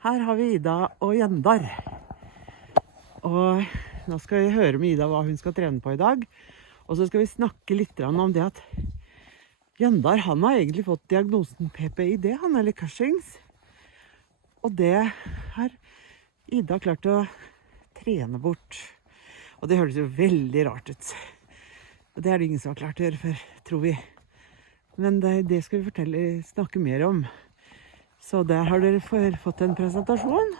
Her har vi Ida og Jendar. Og nå skal vi høre med Ida hva hun skal trene på i dag. Og så skal vi snakke litt om det at Jendar, han har egentlig fått diagnosen PPID, han, eller Cushings. Og det har Ida klart å trene bort. Og det høres jo veldig rart ut. Og det er det ingen som har klart å gjøre før, tror vi. Men det skal vi snakke mer om. Så der har dere fått en presentasjon,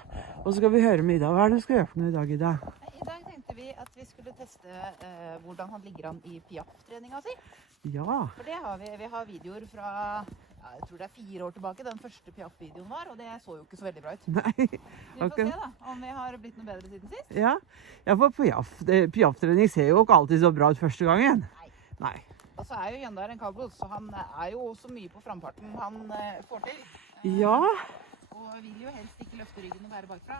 og så skal vi høre med Ida. Hva er det du skal gjøre for noe i dag, Ida? I dag tenkte vi at vi skulle teste hvordan han ligger an i Piaf-treninga si. Ja. For det har vi har videoer fra, jeg tror det er 4 år tilbake, den første Piaf-videoen var, og det så jo ikke så veldig bra ut. Nei. Vi får se da, om vi har blitt noe bedre siden sist. Ja, for Piaf-trening ser jo ikke alltid så bra ut første gangen. Nei. Og så er jo Jendar en kaldblod, så han er jo så mye på framparten han får til. Ja. Og vil jo helst ikke løfte ryggen og være bakfra.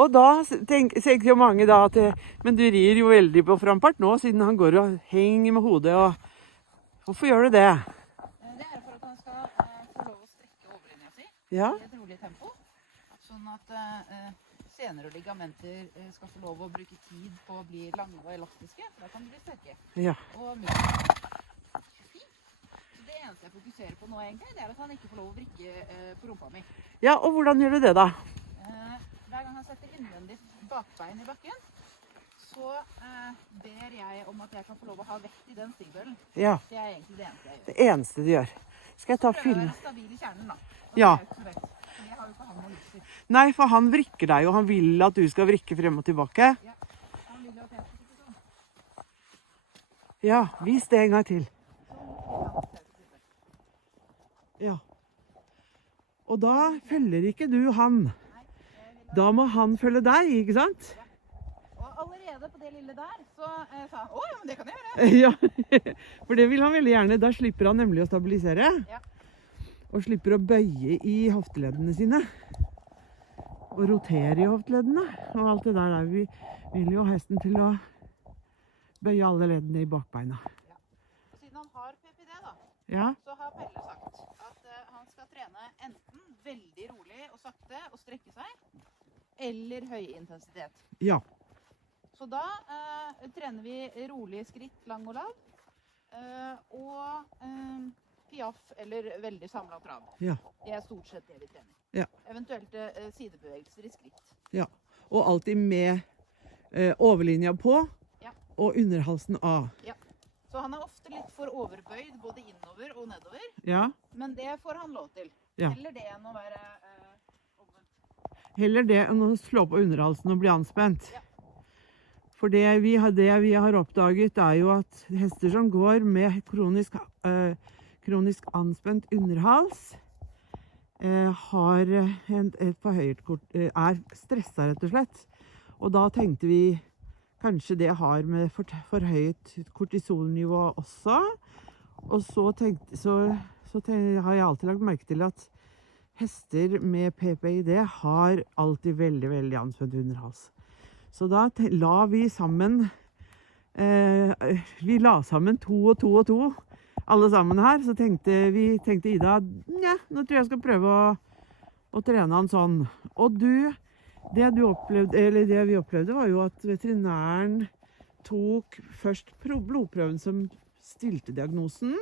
Og da tenker jo mange da at men du rir jo veldig på frampart nå, siden han går og henger med hodet. Og hvorfor gjør du det? Det er for at han skal få lov å strekke overlinja si Ja. i et rolig tempo. Sånn at sener og ligamenter skal få lov å bruke tid på å bli lange og elastiske. For da kan de bli sterke. Ja. Og muskler. Det eneste jeg fokuserer på nå egentlig, det er at han ikke får lov å vrikke på rumpa mi. Ja, og hvordan gjør du det da? Hver gang han setter innvendig bakbein i bakken, så ber jeg om at jeg kan få lov å ha vekt i den stingbølen. Ja. Det er egentlig det eneste jeg gjør. Det eneste du gjør. Skal jeg ta Prøver å film? være stabil i kjernen da. Ja. Det er jo ikke så vekt. For det har jo ikke han noe lyst til. Nei, for han vrikker deg, og han vil at du skal vrikke frem og tilbake. Ja, han vil jo at jeg skal sitte sånn. Ja, vis det en gang til. Ja. Og da følger ikke du han. Da må han følge deg, ikke sant? Og allerede på det lille der, så sa han, ja, men det kan jeg gjøre. Ja, for det vil han veldig gjerne. Da slipper han nemlig å stabilisere. Ja. Og slipper å bøye i hofteleddene sine. Og rotere i hofteleddene. Og alt det der vi vil jo hesten til å bøye alle leddene i bakbeina. Ja. Og siden han har PPD da, Ja, så har Pelle sagt at han skal trene enten veldig rolig og sakte og strekke seg, eller høy intensitet. ja, Så da trener vi rolige skritt, lang og lav, og piaf eller veldig samlet trav. ja, Det er stort sett det vi trener. Ja. Eventuelt sidebevegelser i skritt. ja. Og alltid med overlinja på Ja. og underhalsen av. Så han er ofte litt for overbøyd, både innover og nedover, Ja, men det får han lov til. Ja. Heller det enn å være omvendt. heller det enn å slå på underhalsen og bli anspent. Ja. For det vi har oppdaget er jo at hester som går med kronisk anspent underhals, har et forhøyet er stresset rett og slett. Og da tenkte vi kanskje det har med forhøyet kortisolnivå også. Og så har jeg alltid lagt merke til at hester med PPID har alltid veldig, veldig anspent underhals. Så da la vi sammen, sammen 2 og 2 og 2, alle sammen her. Så tenkte Ida, ja, nå tror jeg skal prøve å trene han sånn. Og det vi opplevde var jo at veterinæren tok først blodprøven som stilte diagnosen,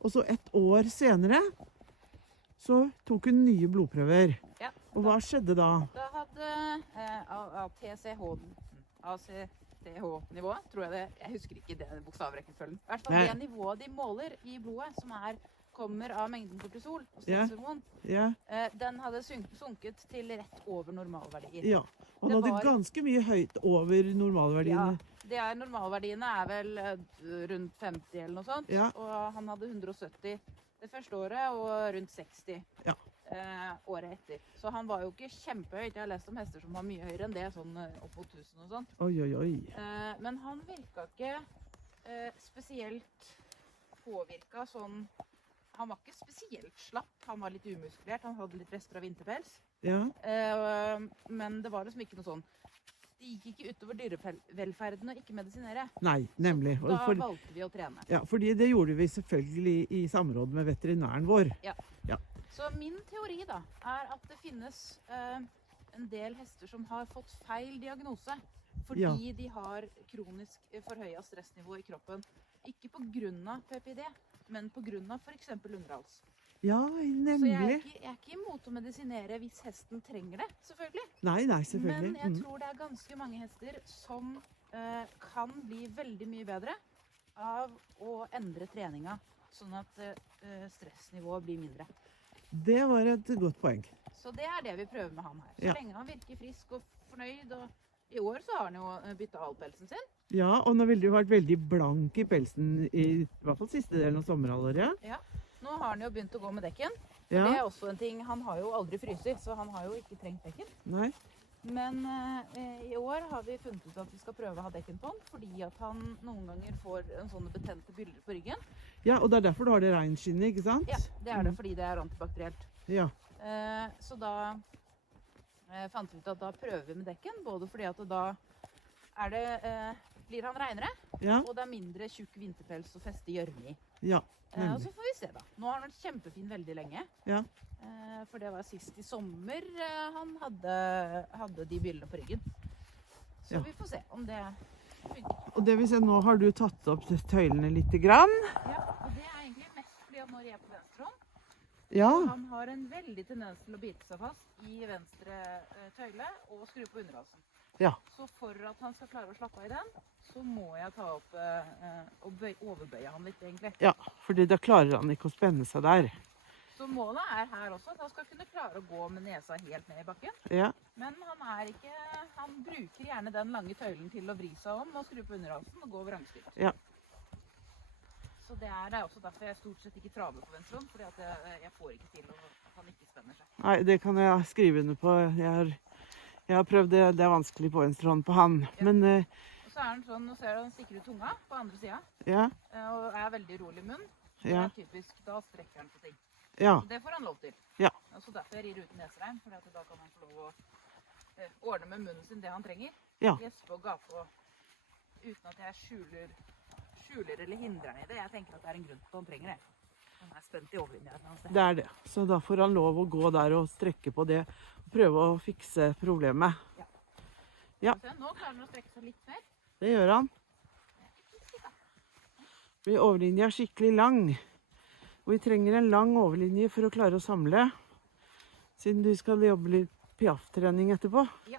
og så 1 år senere så tok hun nye blodprøver. Ja. Og hva skjedde da? Da hadde ACTH-nivået, tror jeg det, jeg husker ikke det bokstavrekkefølgen. I hvert fall Nei. det nivået de måler i blodet, som kommer av mengden kortisol og Ja. stresshormon, Ja, den hadde sunket til rett over normalverdier. ja. Og han Det hadde var- ganske mye høyt over normalverdiene. Normalverdiene er vel rundt 50 eller noe sånt, Ja. og han hadde 170 det første året og rundt 60 Ja. året etter. Så han var jo ikke kjempehøyt. Jeg har lest om hester som var mye høyere enn det, sånn opp mot 1000 og sånt. Oi, oi, oi. Men han virka ikke spesielt påvirka sånn. Han var ikke spesielt slapp, han var litt umuskulert, han hadde litt rester av vinterpels. Ja, Men det var liksom ikke noe sånn. Det gikk ikke utover dyrevelferden å ikke medisinere. nei, nemlig. Så da valgte vi å trene. Ja, fordi det gjorde vi selvfølgelig i samråd med veterinæren vår. Ja. Så min teori da, er at det finnes en del hester som har fått feil diagnose, fordi Ja. de har kronisk forhøyet stressnivå i kroppen. Ikke på grunn av PPD, men på grunn av for eksempel underhals. Ja, Så jeg nemlig. er ikke imot å medisinere hvis hesten trenger det, selvfølgelig. Nei, selvfølgelig. Men jeg tror det er ganske mange hester som kan bli veldig mye bedre av å endre treninga, sånn at stressnivået blir mindre. Det var et godt poeng. Så det er det vi prøver med han her. Så Ja. lenge han virker frisk og fornøyd, og i år så har han jo byttet alpelsen sin. Ja, og han har vært veldig blank i pelsen i hvert fall siste delen av sommerhalvåret. Nå har han jo begynt å gå med dekken. Det Ja, er også en ting, han har jo aldri fryset, så han har jo ikke trengt dekken. nei. Men i år har vi funnet ut at vi skal prøve å ha dekken på han, fordi at han noen ganger får en sånne betente byller på ryggen. Ja, og det er derfor du har det reinskinnet, ikke sant? Ja, det er det fordi det er antibakterielt. Ja, Så da fant vi ut at da prøver vi med dekken, både fordi at da blir han renere, ja, og det er mindre tjukk vinterpels å feste gjørme i. ja, Og nemlig. så får vi se da. Nå har han vært kjempefin veldig lenge. Ja. For det var sist i sommer han hadde de byllene på ryggen. Så Ja. vi får se om det funker. Og det vil si, nå har du tatt opp tøylene litt grann. Ja, og det er egentlig mest fordi at når jeg er på venstre hånd, Ja, han har en veldig tendens til å bite seg fast i venstre tøyle og skru på underhalsen. Ja. Så for at han skal klare å slappe av i den, så må jeg ta opp og overbøye han litt egentlig. ja, fordi da klarer han ikke å spenne seg der. Så målet er her også at han skal kunne klare å gå med nesa helt ned i bakken. Ja, Men han bruker gjerne den lange tøylen til å vri seg om og skru på underhalsen og gå vrangstyrt. Ja. Så det er også derfor jeg stort sett ikke traver på venstre hånd, fordi at jeg får ikke til at han ikke spenner seg. nei, det kan jeg skrive under på. Jeg har prøvd det, det er vanskelig på venstre hånd på han. Ja. Men, Og så er han sånn, nå ser du han stikker ut tunga på andre sida, ja, og er veldig rolig i munn. Det ja, er typisk, da strekker han på ting. ja, Så det får han lov til. Ja. Og så derfor jeg rir uten neseregn, for da kan han få lov å ordne med munnen sin det han trenger. Ja. Gjespe og gape og uten at jeg skjuler eller hindrer han i det. Jeg tenker at det er en grunn til at han trenger det. Han er spent i overlinja et eller annet sted. det er det. Så da får han lov å gå der og strekke på det, og prøve å fikse problemet. Ja. Se, nå klarer han å strekke seg litt mer. Det gjør han. Blir overlinja skikkelig lang. Og vi trenger en lang overlinje for å klare å samle, siden du skal jobbe litt piaff-trening etterpå. Ja.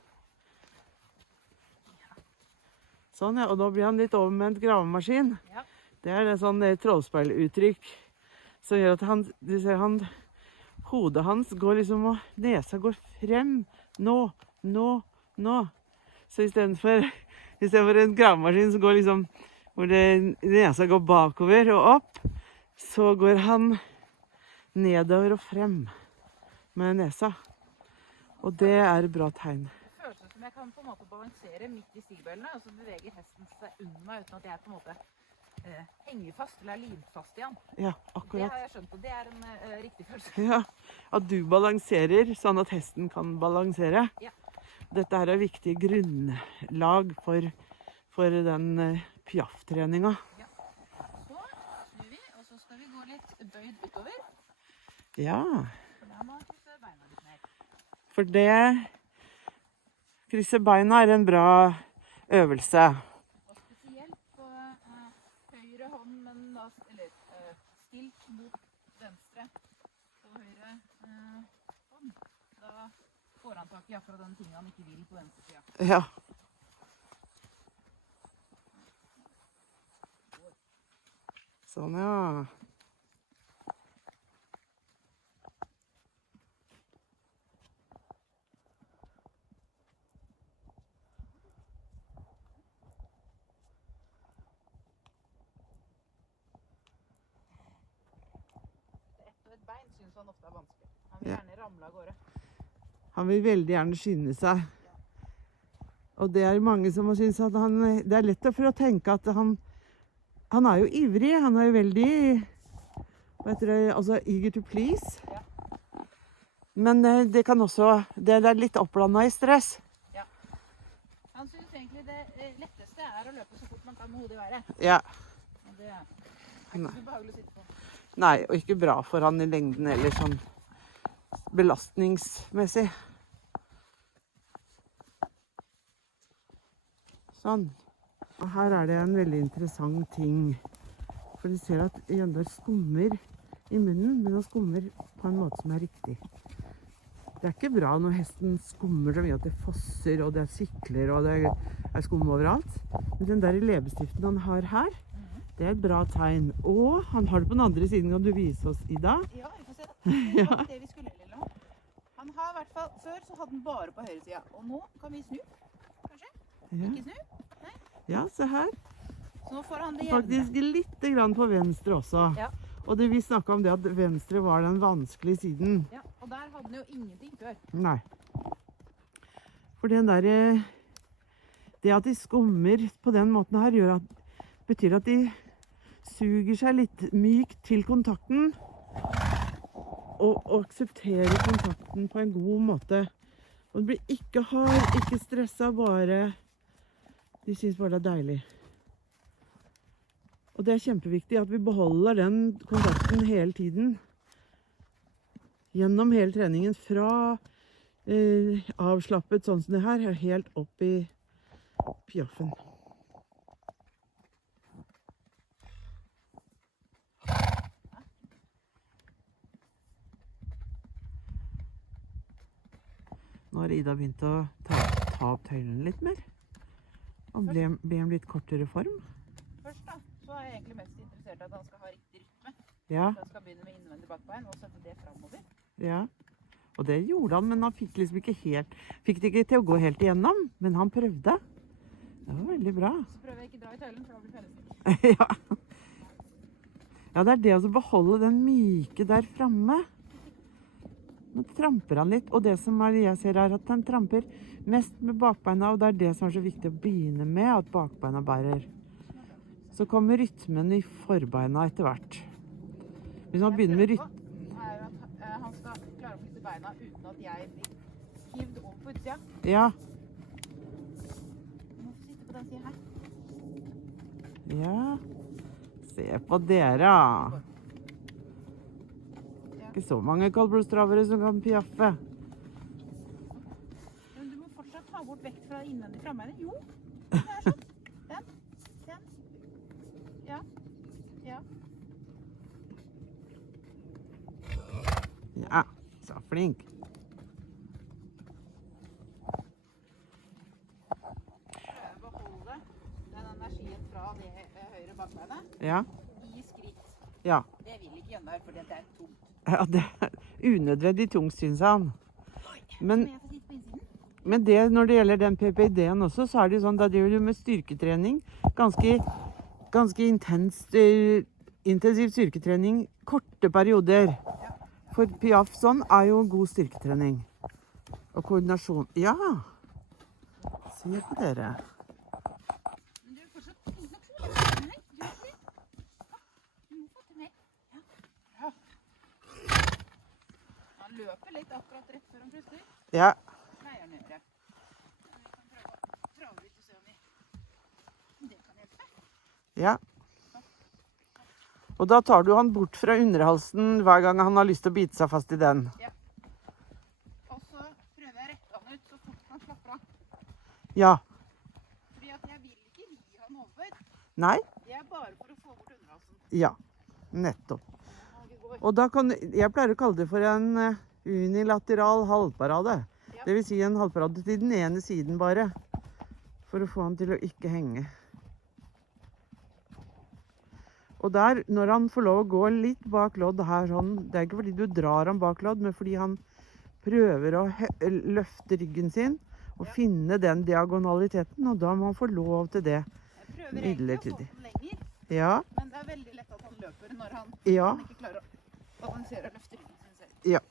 Sånn, ja. Og nå blir han litt overment gravemaskin. Ja. Det er det sånn trollspeiluttrykk som gjør at du ser hodet hans går liksom, og nesa går frem. Nå. Så istedenfor en gravemaskin som går liksom, hvor nesa går bakover og opp, så går han nedover og frem med nesa. Og det er et bra tegn. Det føles som jeg kan på en måte balansere midt i stigbøylene, og så beveger hesten seg under meg uten at jeg på en måte henger fast eller er limt fast i han. Ja, Det akkurat. har jeg skjønt, og det er en riktig følelse. Ja, at du balanserer, sånn at hesten kan balansere. Ja. Dette her er viktig grunnlag for den piaff-treninga. Så snur vi, og så skal vi gå litt bøyd utover. Ja, For da må man krysse beina litt mer. for det krysse beina er en bra øvelse. Og spesielt på høyre hånd, men da, eller stilt mot venstre på høyre hånd. Da får han tak i akkurat den tingen han ikke vil på venstre sida. Ja. Sånn, ja. Ett og et bein synes han ofte er vanskelig. Han vil Ja. gjerne ramle av gårde. Han vil veldig gjerne skynde seg. Og det er mange som synes at det er lett for å tenke at han er jo ivrig, han er jo veldig, hva heter det, altså eager to please. Ja. Men det kan også, det er litt oppblandet i stress. Han synes egentlig det letteste er å løpe så fort man kan med hodet i været. Ja, Og det er ikke så behagelig å sitte på. nei, og ikke bra for han i lengden eller sånn. belastningsmessig. Sånn. Og her er det en veldig interessant ting. For du ser at Jøndar skummer i munnen, men han skummer på en måte som er riktig. Det er ikke bra når hesten skummer så mye at det fosser, og det sikler, og det er skum overalt. Men den der leppestiften han har her, det er et bra tegn. Og han har det på den andre siden. Kan du vise oss, Ida? Ja, vi får se da. Det var det vi skulle lille om. Han har i hvert fall, før så hadde han bare på høyre siden. Og nå kan vi snu, kanskje? Ja. Ikke snu? Nei. Ja, se her. Så nå får han det jevne. Faktisk litt grann på venstre også. Ja. Og det, vi snakket om det at venstre var den vanskelige siden. Ja, og der hadde han jo ingenting før. Nei. For den der, det at de skummer på den måten her, betyr at de suger seg litt mykt til kontakten, og aksepterer kontakten på en god måte. Og det blir ikke hard, ikke stresset, bare de synes bare det er deilig. Og det er kjempeviktig at vi beholder den kontakten hele tiden. Gjennom hele treningen, fra avslappet sånn som det her, helt opp i piaffen. Nå har Ida begynt å ta opp tøylene litt mer. Og be om litt kortere form. Først da, så er jeg egentlig mest interessert i at han skal ha riktig rytme. Ja, Han skal begynne med innvendig bakbein og sette det fremover. ja. Og det gjorde han, men han fikk liksom ikke det ikke til å gå helt igjennom, men han prøvde. Det var veldig bra. Så prøver jeg ikke å dra i tøylen, for da blir fellesning. Ja. Ja, det er det å beholde den myke der fremme. Nå tramper han litt, og det som er det jeg ser er at han tramper mest med bakbeina, og det er det som er så viktig å begynne med, at bakbeina bærer. Så kommer rytmen i forbeina etter hvert. Hvis man begynner med rytmen... Er jo at han skal klare å flytte beina uten at jeg blir hivd over på utsida. Ja, Du må få sitte på den siden her. ja. Se på dere. Ikke så mange kaldblodstravere som kan piaffe. Men du må fortsatt ta bort vekt fra innvendig frambeinet. Jo, det er sånn. Den. Ja. Ja. Ja, så flink. Prøve å holde den energien fra det høyre bakbeinet Ja, i skritt. ja. Det vil ikke Jøndar, for det er tungt. Ja, det er unødvendig tungt, synes han. Men, Må jeg få sitte på innsiden? men det, når det gjelder den PPD-en også, så er det jo sånn, da driver du med styrketrening. Ganske intensiv styrketrening, korte perioder. For piaff sånn er jo god styrketrening. Og koordinasjon. Ja! Se på dere. Men du er fortsatt flink nok til å gjøre det. Nei, du må få til mer. Ja, bra. Han løper litt akkurat rett før han puster. Ja, Pleier han å gjøre. Men vi kan prøve å trave litt og se om det kan hjelpe. ja. Og da tar du han bort fra underhalsen hver gang han har lyst til å bite seg fast i den. Og så prøver jeg å rette han ut så fort han slapper av. Ja. Fordi at jeg vil ikke gi han over. Nei? Det er bare for å få bort underhalsen. Ja. Nettopp. Han går. Og da kan, jeg pleier å kalle det for en unilateral halvparade. Ja. Det vil si en halvparade til den ene siden bare. For å få han til å ikke henge. Og der, når han får lov å gå litt bak lodd her sånn, det er ikke fordi du drar han bak lodd, men fordi han prøver å løfte ryggen sin og finne den diagonaliteten, og da må han få lov til det. Jeg prøver egentlig å få Midlertidig. den lenger, Ja, men det er veldig lett at han løper når han ja, ikke klarer å balansere og løfte ryggen sin selv. ja.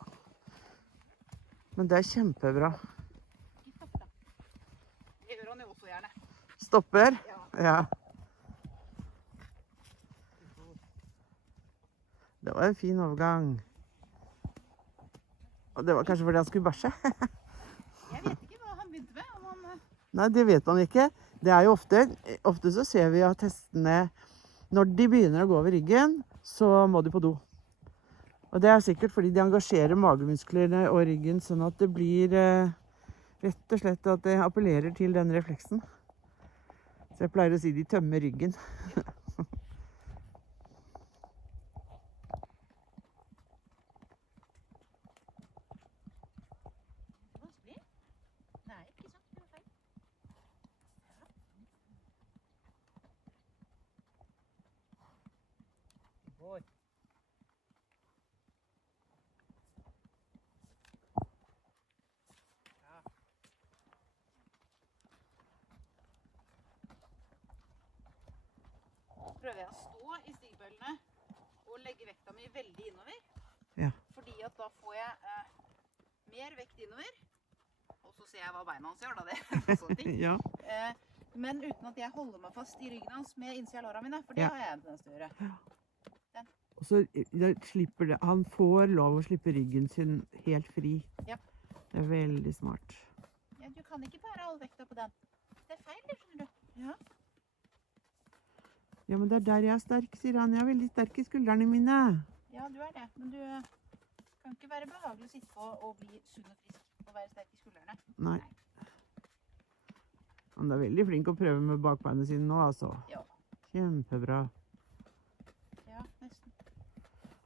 Men det er kjempebra. Ikke stopp da. Det gjør han jo også gjerne. Stopper? Ja. Ja. Det var en fin overgang. Og det var kanskje fordi han skulle bæsje? Jeg vet ikke hva han begynte med. Om han, Nei, det vet man ikke. Det er jo ofte så ser vi at hestene, når de begynner å gå over ryggen, så må de på do. Og det er sikkert fordi de engasjerer magemusklene og ryggen, sånn at det blir rett og slett at det appellerer til den refleksen. Så jeg pleier å si de tømmer ryggen. Nei, ikke sant? Det var feil. Prøver jeg å stå i stigbøylene og legge vekta mi veldig innover. Ja. Fordi at da får jeg mer vekt innover. Og så ser jeg hva beina hans gjør, da. Det er sånne ting. Ja. Men uten at jeg holder meg fast i ryggen hans med innsida av låra mine, for det Ja. har jeg en tendens til å gjøre. Og så slipper det. Han får lov å slippe ryggen sin helt fri. Ja. Det er veldig smart. Ja, du kan ikke bære all vekta på den. Det er feil, det skjønner du. Ja. Ja, men det er der jeg er sterk, sier han. Jeg er veldig sterk i skuldrene mine. Ja, du er det. Men du kan ikke være behagelig å sitte på og bli sunn og frisk og være sterk i skuldrene. Nei. Han er veldig flink å prøve med bakbeina sine nå, altså. Ja. Kjempebra. Ja, nesten.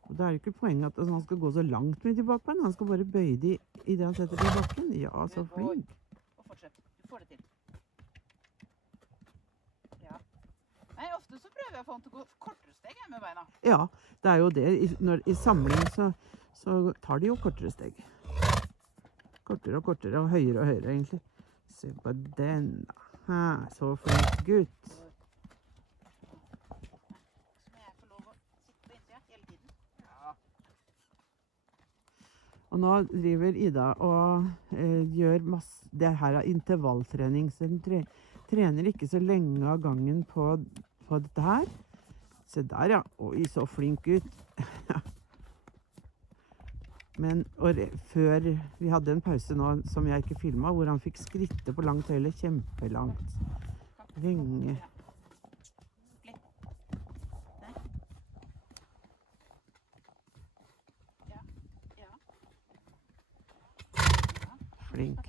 Og det er jo ikke poenget at han skal gå så langt med de bakbeina. Han skal bare bøye de i det han setter de i bakken. Ja, så flink. Og fortsett. Du får det til. Ja. Nei, ofte så prøver jeg å få han til å gå kortere steg med beina. Ja, det er jo det. I samling så tar de jo kortere steg. Kortere og kortere og høyere, egentlig. Se på den. Hæ, så flink gutt. Så må jeg få lov å sitte på innsida hele tiden. Ja. Og nå driver Ida og gjør masse. Det her er intervalltrening, så den trener ikke så lenge av gangen på dette her. Se der, ja. Oi, så flink gutt. Men før vi hadde en pause nå som jeg ikke filmet, hvor han fikk skritte på langt høyde, kjempelangt. Lenge. Flink.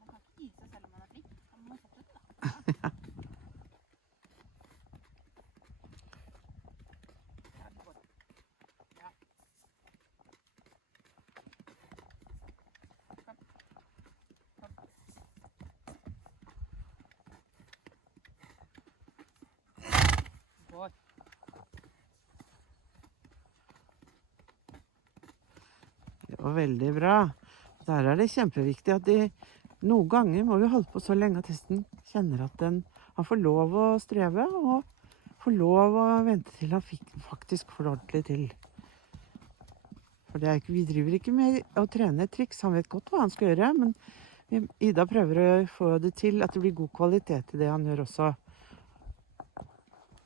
Man kan ikke gi seg selv om man er flink. Man må fortsette, da. Det var veldig bra. Der er det kjempeviktig at noen ganger må vi holde på så lenge at hesten kjenner at han får lov å streve, og får lov å vente til han faktisk får det ordentlig til. For vi driver ikke med å trene et triks. Han vet godt hva han skal gjøre, men Ida prøver å få det til at det blir god kvalitet i det han gjør også.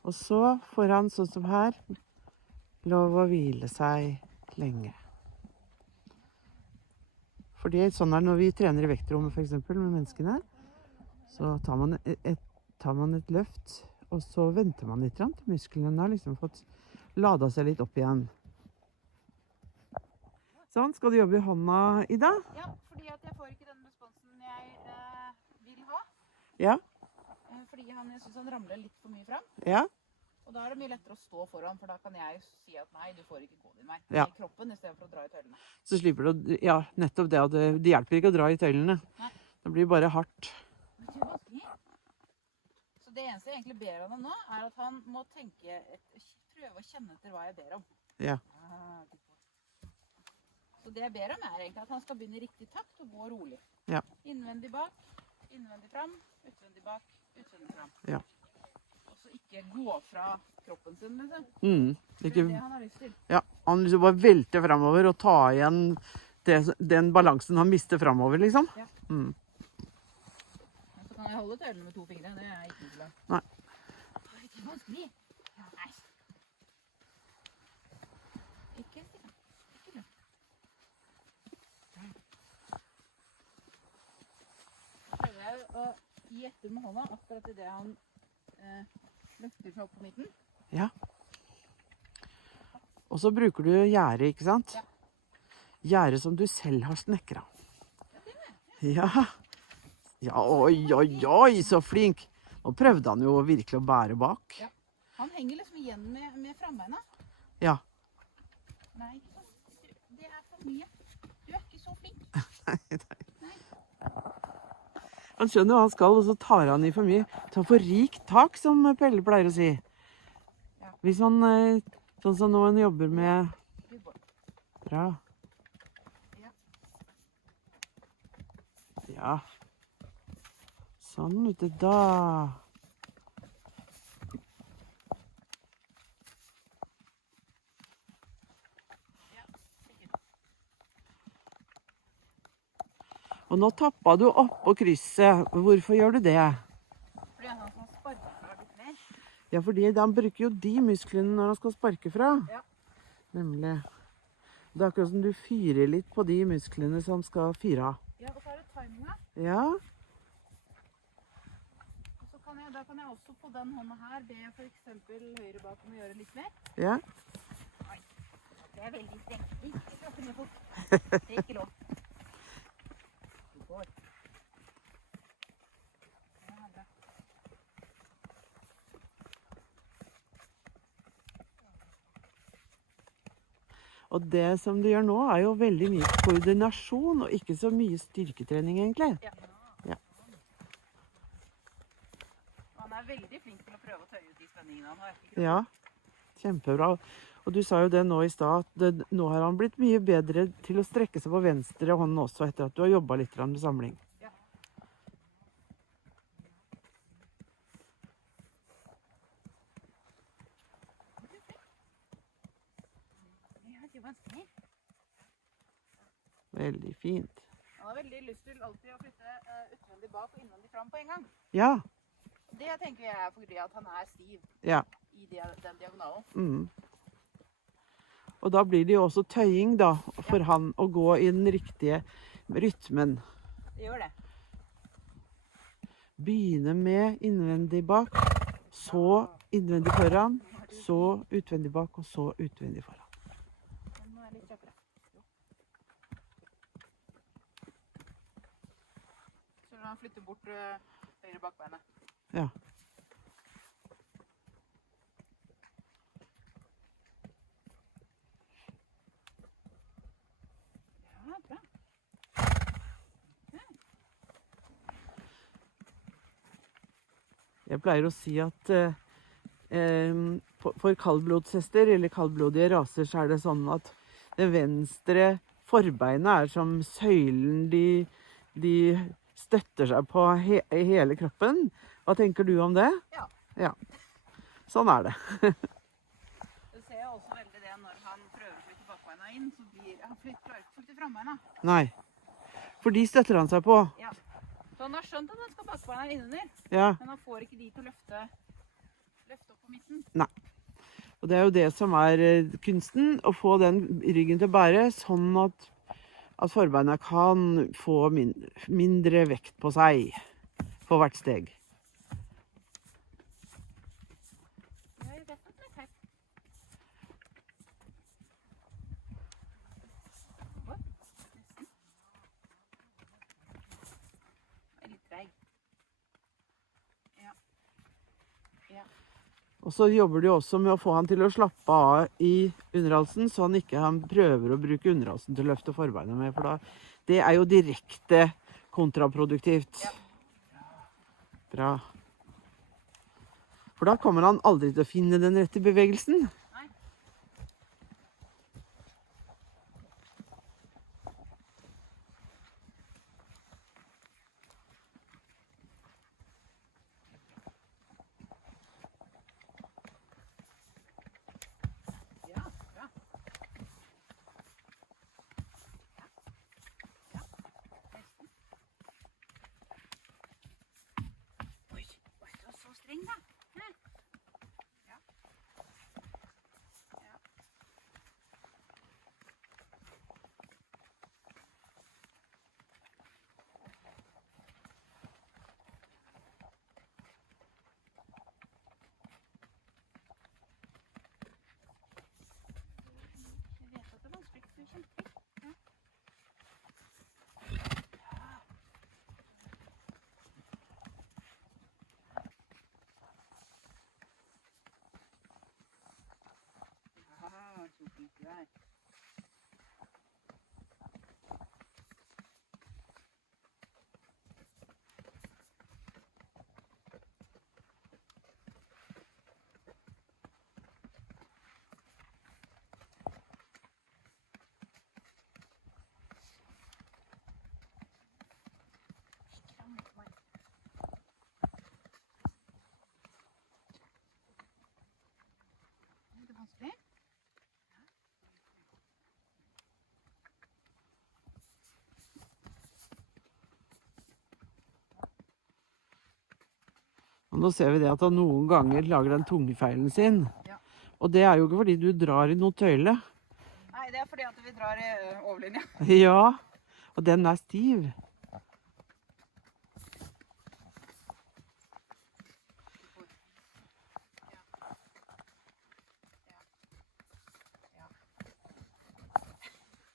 Og så får han, sånn som her, lov å hvile seg lenge. Fordi sånn er det når vi trener i vektrommet for eksempel med menneskene, så tar man et løft, og så venter man litt til musklene har liksom fått lada seg litt opp igjen. Sånn, skal du jobbe i hånda, Ida? Ja, fordi at jeg får ikke den responsen jeg vil ha. Ja. Fordi jeg synes han ramler litt for mye frem. Ja. Og da er det mye lettere å stå foran, for da kan jeg si at nei, du får ikke gå din vei. Ja. I kroppen, i stedet for å dra i tøylene. Så slipper du, ja, nettopp det at det hjelper ikke å dra i tøylene. Nei. Det blir bare hardt. Vet du hva? Så det eneste jeg egentlig ber han om nå, er at han må prøve å kjenne etter hva jeg ber om. Ja. Så det jeg ber om er egentlig at han skal begynne i riktig takt og gå rolig. Ja. Innvendig bak, innvendig fram, utvendig bak, utvendig fram. Ja. Og så ikke gå fra kroppen sin, liksom. Det Det er det han har lyst til. Ja, han liksom bare velter fremover og tar igjen den balansen han mister fremover, liksom. Ja. Mm. Men så kan jeg holde tøylene med 2 fingre, det er ikke noe problem. Nei. Oi, det er vanskelig. Nei. Ikke stikke. Ikke løft. Så prøver jeg å gi etter med hånda akkurat i det han løfter seg opp på midten. Ja. Og så bruker du gjerde, ikke sant? Ja. Gjerde som du selv har snekra. Ja. Ja, oi, oi, oi, så flink. Nå prøvde han jo virkelig å bære bak. Ja. Han henger liksom igjen med frambeina. Ja. Nei, det er for mye. Du er ikke så flink. Nei. Han skjønner hva han skal, og så tar han i for mye. Ta for rikt tak, som Pelle pleier å si. Ja. Hvis han, sånn som nå han jobber med... Bra. Ja. Ja. Sånn, vet du, da. Og nå tappet du opp på krysset. Hvorfor gjør du det? Fordi han som sparker fra litt mer. Ja, fordi han bruker jo de musklene når han skal sparke fra. Ja. Nemlig. Det er akkurat som du fyrer litt på de musklene som skal fyre av. Ja, og så er det timinga. Ja. Og så da kan jeg også på den hånda her be for eksempel høyre bak om å gjøre litt mer. Ja. Oi, det er veldig strengt. Ikke slappe ned fort. Det er ikke lov. Du går. Ja, bra. Og det som du gjør nå er jo veldig mye koordinasjon, og ikke så mye styrketrening egentlig. Ja. Ja. Han er veldig flink til å prøve å tøye ut de spenningene han har. Ikke? Ja, kjempebra. Og du sa jo det nå i stad, at nå har han blitt mye bedre til å strekke seg på venstre hånd også, etter at du har jobbet litt med samling. Ja. Veldig fint. Han har veldig lyst til alltid å flytte utvendig bak og innvendig fram på en gang. Ja, Det tenker jeg er fordi at han er stiv ja. i den diagonalen. Og da blir det jo også tøying da, for han å gå i den riktige rytmen. Det gjør det. Begynne med innvendig bak, så innvendig foran, så utvendig bak, og så utvendig foran. Den må være litt kjappere. Så når han flytter bort høyre bakbeinet. Ja. Ja, bra. Jeg pleier å si at for kaldblodshester eller kaldblodige raser så er det sånn at det venstre forbeinet er som søylen de støtter seg på i hele kroppen. Hva tenker du om det? Ja. Ja. Sånn er det. Du ser jo også veldig det når han prøver å flytte bakbeina inn, så klarer ikke å flytte frambeina. Nei. For de støtter han seg på. Ja. Så han har skjønt at han skal bakbeina innunder, Ja. men han får ikke de til å løfte opp på midten. Nei. Og det er jo det som er kunsten, å få den ryggen til å bære, sånn at forbeina kan få mindre vekt på seg på hvert steg. Ja, jeg vet at det er feil. Oi, nesten. Det er litt treig. Ja. Ja. Og så jobber du også med å få han til å slappe av i underhalsen, så han ikke prøver å bruke underhalsen til å løfte forbeina med, for det er jo direkte kontraproduktivt. Ja. Bra. For da kommer han aldri til å finne den rette bevegelsen. Nei. Ja, bra. Ja. Nesten. Oi, du er så streng da. Ja. Ikke der. Er det vanskelig? Og nå ser vi det at han noen ganger lager den tungefeilen sin. Ja. Og det er jo ikke fordi du drar i noe tøyle. Nei, det er fordi at vi drar i overlinja. Ja, og den er stiv.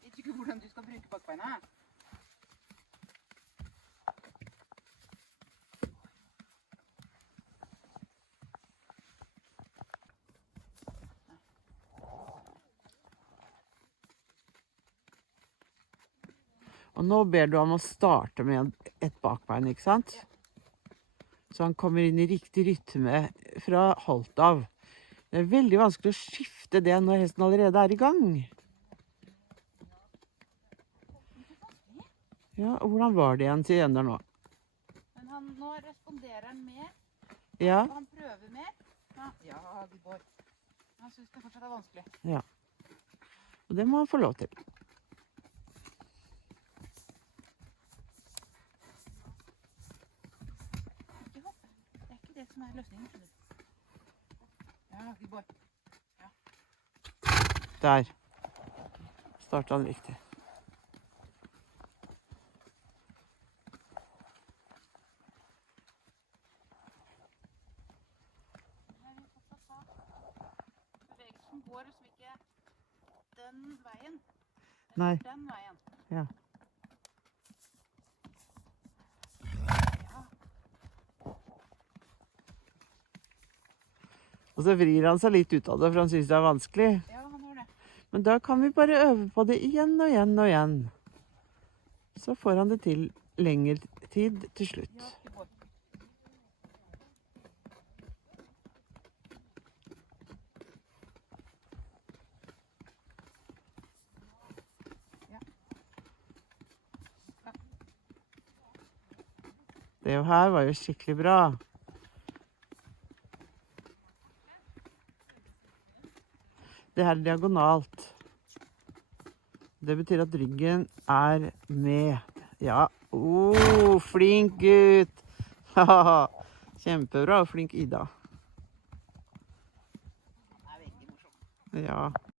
Vet ikke hvordan du skal bruke bakbeina. Og nå ber du ham å starte med et bakbein, ikke sant? Så han kommer inn i riktig rytme fra holdt av. Det er veldig vanskelig å skifte det når hesten allerede er i gang. Ja, og hvordan var det igjen, sier Jøndar nå? Men nå responderer han mer, Ja, og han prøver mer. Ja, Gibor. Han synes det fortsatt er vanskelig. ja. Og det må han få lov til. Ikke hopp. Det er ikke det som er løsningen. skjønner du. Ja, Gibor. Der. Startet han riktig. Her er vi fortsatt ta. Bevegelsen går liksom ikke den veien. Den Nei. går den veien. Ja. Ja. Og så vrir han seg litt ut av det, for han synes det er vanskelig. Ja, han gjør det. Men da kan vi bare øve på det igjen og igjen og igjen. Så får han det til lengre tid til slutt. Ja, Gibor. Det jo her var jo skikkelig bra. Det her er diagonalt. Det betyr at ryggen er med. Ja, flink gutt. Kjempebra, flink Ida. Han er veldig morsom. Ja.